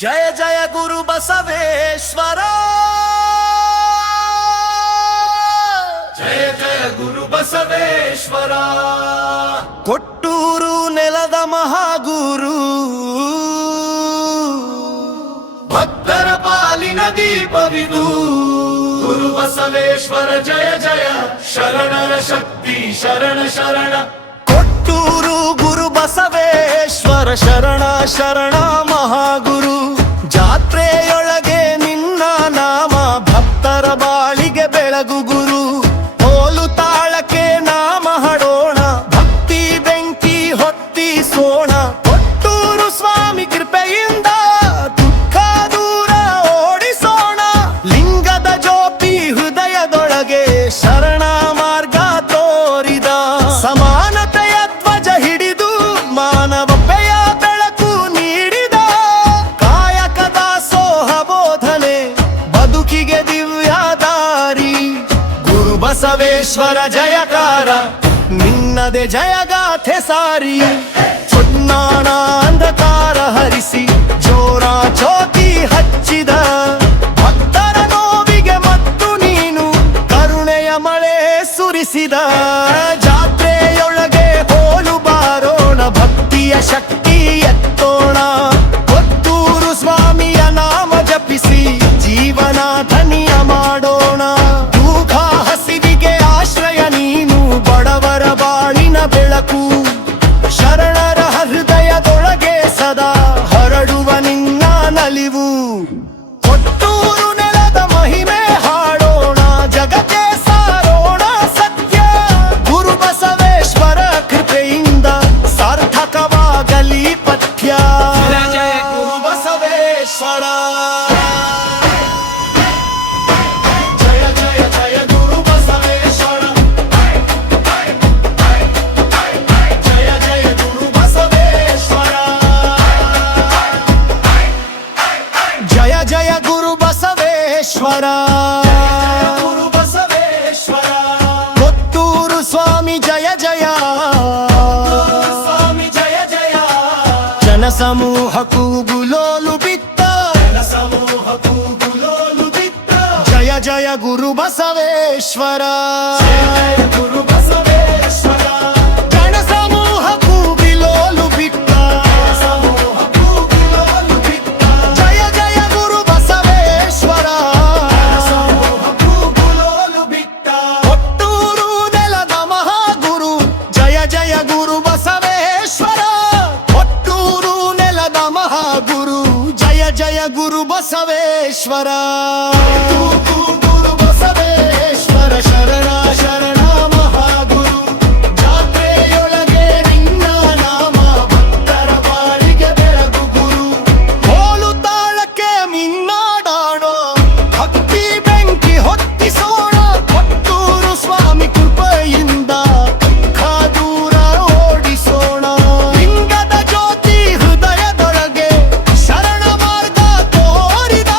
ಜಯ ಜಯ ಗುರು ಬಸವೇಶ್ವರ, ಜಯ ಜಯ ಗುರು ಬಸವೇಶ್ವರ. ಕೊಟ್ಟೂರು ನೆಲದ ಮಹಾಗುರು, ಭಕ್ತರ ಪಾಲಿನ ದೀಪವಿದು. ಗುರು ಬಸವೇಶ್ವರ ಜಯ ಜಯ, ಶರಣರ ಶಕ್ತಿ ಶರಣ ಶರಣ. ಕೊಟ್ಟೂರು ಗುರು ಬಸವೇಶ್ವರ ಶರಣ ಶರಣ ಮಹಾಗುರು. ಜಾತ್ರೆಯೊಳಗೆ ನಿನ್ನ ನಾಮ, ಭಕ್ತರ ಬಾಳಿಗೆ ಬೆಳಗು ಗುರು. ಹೋಲು ತಾಳಕ್ಕೆ ನಾಮ ಹಾಡೋಣ, ಭಕ್ತಿ ಬೆಂಕಿ ಹೊತ್ತಿಸೋಣ. ಕೊಟ್ಟೂರು ಸ್ವಾಮಿ ಕೃಪೆಯಿಂದ ದುಃಖ ದೂರ ಓಡಿಸೋಣ. ಲಿಂಗದ ಜ್ಯೋತಿ ಹೃದಯದೊಳಗೆ ಶರಣ ಮಾರ್ಗ ತೋರಿದ. ಸಮಾನತೆಯ ಧ್ವಜ ಹಿಡಿದು ಮಾನವತೆಯ ಬೆಳಕು ನೀಡಿದ. ಕಾಯಕದ ಸೋಹ ಬೋಧನೆ, ಬದುಕಿಗೆ ದಿವ್ಯ ದಾರಿ. ಗುರು ಬಸವೇಶ್ವರ ಜಯಕಾರ, ನಿನ್ನದೆ ಜಯಗಾಥೆ ಸಾರಿ. ಸುಜ್ಞಾನ ಅಂಧಕಾರ ಹರಿಸಿ ಜೋರ ಜ್ಯೋತಿ ಹಚ್ಚಿದ. ಭಕ್ತರ ನೋವಿಗೆ ಮತ್ತು ನೀನು ಕರುಣೆಯ ಮಳೆ ಸುರಿಸಿದ. ಜಾತ್ರೆಯೊಳಗೆ ಹೋಲು ಬಾರೋಣ, ಭಕ್ತಿಯ ಶಕ್ತಿ ಎತ್ತೋಣ. ಕೊಟ್ಟೂರು ಸ್ವಾಮಿಯ ನಾಮ ಜಪಿಸಿ ಜೀವನ ಧನ್ಯ ಮಾಡೋಣ. ದೂಖ ಹಸಿವಿಗೆ ಆಶ್ರಯ ನೀನು, ಬಡವರ ಬಾಳಿನ ಬೆಳಕು. ಶರಣರ ಹೃದಯದೊಳಗೆ ಸದಾ ಹರಡುವ ನಿನ್ನ ನಲಿವು. ಕೊಟ್ಟೂರು ನೆಲದ ಮಹಿಮೆ ಹಾಡೋಣ, ಜಗಕ್ಕೆ ಸಾರೋಣ ಸತ್ಯ. ಗುರು ಬಸವೇಶ್ವರ ಕೃಪೆಯಿಂದ ಸಾರ್ಥಕವಾಗಲಿ ಪಥ್ಯ. ಜಯ ಗುರು ಬಸವೇಶ್ವರ, ಜಯ ಜಯ ಜಯ ಗುರು ಬಸವೇಶ್ವರ. ಜಯ ಜಯ ಗುರು ಬಸವೇಶ್ವರ, ಜಯ ಜಯ ಗುರು ಬಸವೇಶ್ವರ. ಗುರು ಬಸವೇಶ್ವರ, ಕೊಟ್ಟೂರು ಸ್ವಾಮಿ ಜಯ ಜಯ. ಸ್ವಾಮಿ ಜಯ ಜಯ. ಜನಸಮೂಹ ಕೂಗುಲೋಲು ಬಿತ್ತ, ಜನಸಮೂಹ ಕೂಗುಲೋಲು ಬಿತ್ತ. ಜಯ ಜಯ ಗುರು ಬಸವೇಶ್ವರ, ಜಯ ಗುರು ಬಸವೇಶ್ವರ. ಜನಸಮೂಹ ಕೂಗಿಲೋಲು ಬಿತ್ತ, ಸಮೂಹ ಕೂಗಿಲೋಲು ಬಿತ್ತ. ಜಯ ಜಯ ಗುರು ಬಸವೇಶ್ವರ, ಸಮೂಹ ಕೂಗುಲೋಲು ಬಿತ್ತ. ಕೊಟ್ಟೂರು ನೆಲದ ಮಹಾಗುರು, ಜಯ ಜಯ ಗುರು ಬಸವೇಶ್ವರ. ಕೊಟ್ಟೂರು ನೆಲದ ಮಹಾಗುರು, ಜಯ ಜಯ ಗುರು ಬಸವೇಶ್ವರ. ಗುರು ಬಸವೇಶ್ವರ ಶರಣ ಶರಣ ಮಹಾಗುರು. ಜಾತ್ರೆಯೊಳಗೆ ನಿನ್ನ ನಾಮ, ಭಕ್ತರ ಬಾಳಿಗೆ ಬೆಳಗು ಗುರು. ಹೋಲು ತಾಳಕ್ಕೆ ಮಿನ್ನಾಡಾಣೋ, ಭಕ್ತಿ ಬೆಂಕಿ ಹೊತ್ತಿಸೋಣ. ಕೊಟ್ಟೂರು ಸ್ವಾಮಿ ಕೃಪೆಯಿಂದ ದುಃಖ ದೂರ ಓಡಿಸೋಣ. ಲಿಂಗದ ಜ್ಯೋತಿ ಹೃದಯದೊಳಗೆ ಶರಣ ಮಾರ್ಗ ತೋರಿದ.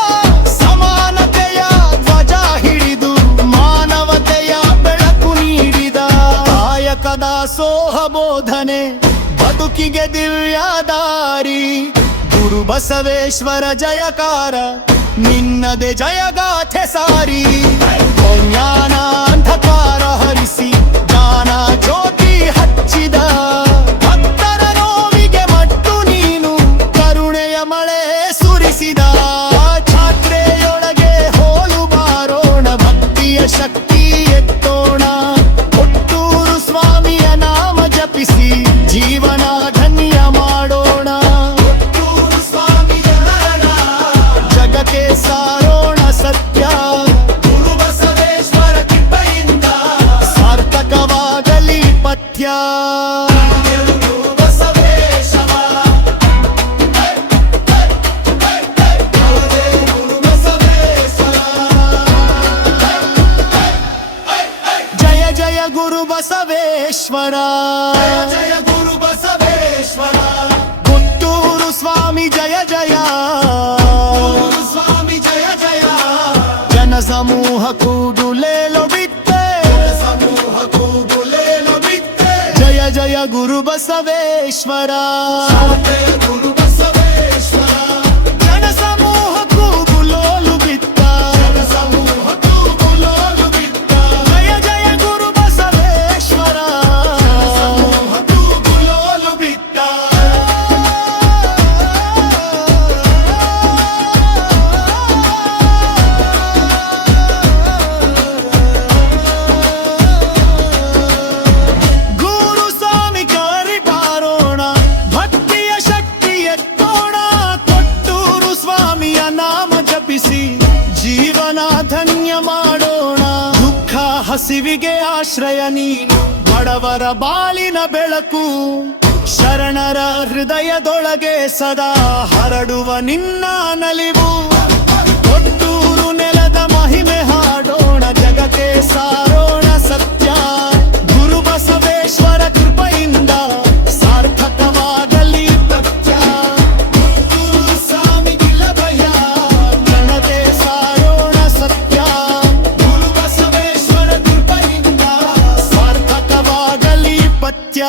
ಸಮಾನತೆಯ ಧ್ವಜ ಹಿಡಿದು ಮಾನವತೆಯ ಬೆಳಕು ನೀಡಿದ. ಕಾಯಕದ ಸೋಹ ಬೋಧನೆ, ಬದುಕಿಗೆ ದಿವ್ಯ ದಾರಿ. ಗುರು ಬಸವೇಶ್ವರ ಜಯಕಾರ, ನಿನ್ನದೆ ಜಯಗಾಥೆ ಸಾರಿ. ಜ್ಞಾನ ಅಂಧಕಾರ ಹರಿಸಿ ಜ್ಞಾನ ಜ್ಯೋತಿ ಹಚ್ಚಿದ. ಭಕ್ತರ ನೋವಿಗೆ ಮತ್ತು ನೀನು ಕರುಣೆಯ ಮಳೆ ಸುರಿಸಿದ. ಜಾತ್ರೆಯೊಳಗೆ ಹೋಲು ಬಾರೋಣ, ಭಕ್ತಿಯ ಶಕ್ತಿ ಎತ್ತೋಣ. ಕೊಟ್ಟೂರು ಸ್ವಾಮಿಯ ನಾಮ ಜಪಿಸಿ ಜೀವನ ಧನ್ಯ ಮಾಡೋಣ. ಕೊಟ್ಟೂರು ಸ್ವಾಮಿ ಶರಣ, ಜಗಕ್ಕೆ ಸಾರೋಣ ಸತ್ಯ. ಗುರು ಬಸವೇಶ್ವರ ಕೃಪೆಯಿಂದ ಸಾರ್ಥಕವಾಗಲಿ ಪಥ್ಯ. ಗುರು ಬಸವೇಶ್ವರ, ಗುರು ಬಸವೇಶ್ವರ. ಜಯ ಜಯ ಗುರು ಬಸವೇಶ್ವರ, ಜಯ ಗುರು ಬಸವೇಶ್ವರ. ಕೊಟ್ಟೂರು ಸ್ವಾಮಿ ಜಯ ಜಯ, ಸ್ವಾಮಿ ಜಯ ಜಯ. ಜನಸಮೂಹ ಕೂಗುಲೇಲೋ ಬಿತ್ತೆ, ಸಮೂಹ ಕೂಗುಲೇಲೋ ಬಿತ್ತೆ. ಜಯ ಜಯ ಗುರು ಬಸವೇಶ್ವರ, ಜಯ ಗುರು ಬಸವೇಶ್ವರ. ಆಶ್ರಯ ನೀನು ಬಡವರ ಬಾಳಿನ ಬೆಳಕು ಶರಣರ ಹೃದಯದೊಳಗೆ ಸದಾ ಹರಡುವ ನಿನ್ನ ನಲಿವು ಕೊಟ್ಟೂರು ನೆಲದ ಮಹಿಮೆ ಹಾಡೋಣ ಜಗಕ್ಕೆ ಸಾರೋಣ ಸತ್ಯ ಗುರು ಬಸವೇಶ್ವರ ಕೃಪೆಯಿಂದ ಸಾರ್ಥಕವಾಗಲಿ ಸತ್ಯ ಕೊಟ್ಟೂರು ಸ್ವಾಮಿ ಗಿಲಭಯ ಜನತೆ ಸಾರೋಣ ಸತ್ಯ ಗುರು ಬಸವೇಶ್ವರ ಕೃಪೆಯಿಂದ ಸಾರ್ಥಕವಾಗಲಿ ಪತ್ಯ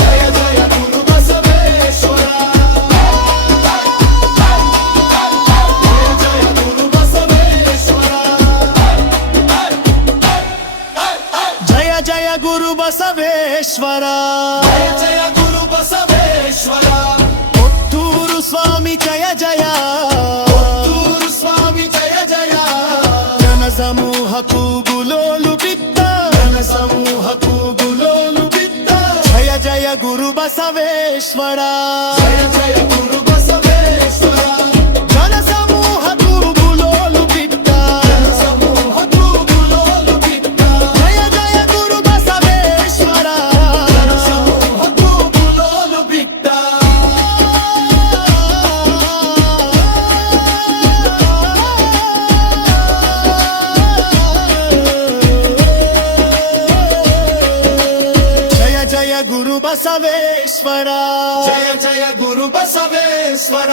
ಜಯ ಜಯ ಗುರು ಬಸವೇಶ್ವರ ಜಯ ಗುರು ಬಸವೇಶ್ವರ ಜಯ ಜಯ ಗುರು ಬಸವೇಶ್ವರ ಜಯ ಜಯ ಗುರು ಬಸವೇಶ್ವರ ಕೊಟ್ಟೂರು ಸ್ವಾಮಿ ಜಯ ಜಯ ಕೊಟ್ಟೂರು ಸ್ವಾಮಿ ಜಯ ಜಯ ಜನ ಸಮೂಹ ಕೂಗುಲೋಲು ಬಿತ್ತ ಜನ ಸಮೂಹ ಕೂಗುಲೋಲು ಬಿತ್ತ ಜಯ ಜಯ ಗುರು ಬಸವೇಶ್ವರ ಜಯ ಜಯ ಗುರು ಬಸವೇಶ್ವರ ಜನ ಸಮೂಹ ಕೂಗುಲೋಲು ಬಿತ್ತ ಜನ ಸಮೂಹ ಕೂಗುಲೋಲು ಬಿತ್ತ ಜಯ ಜಯ ಗುರು ಬಸವೇಶ್ವರ ಜನ ಸಮೂಹ ಕೂಗುಲೋಲು ಬಿತ್ತ ಜಯ ಜಯ ಗುರು ಬಸವೇಶ್ವರ ಜಯ ಜಯ ಗುರು ಬಸವೇಶ್ವರ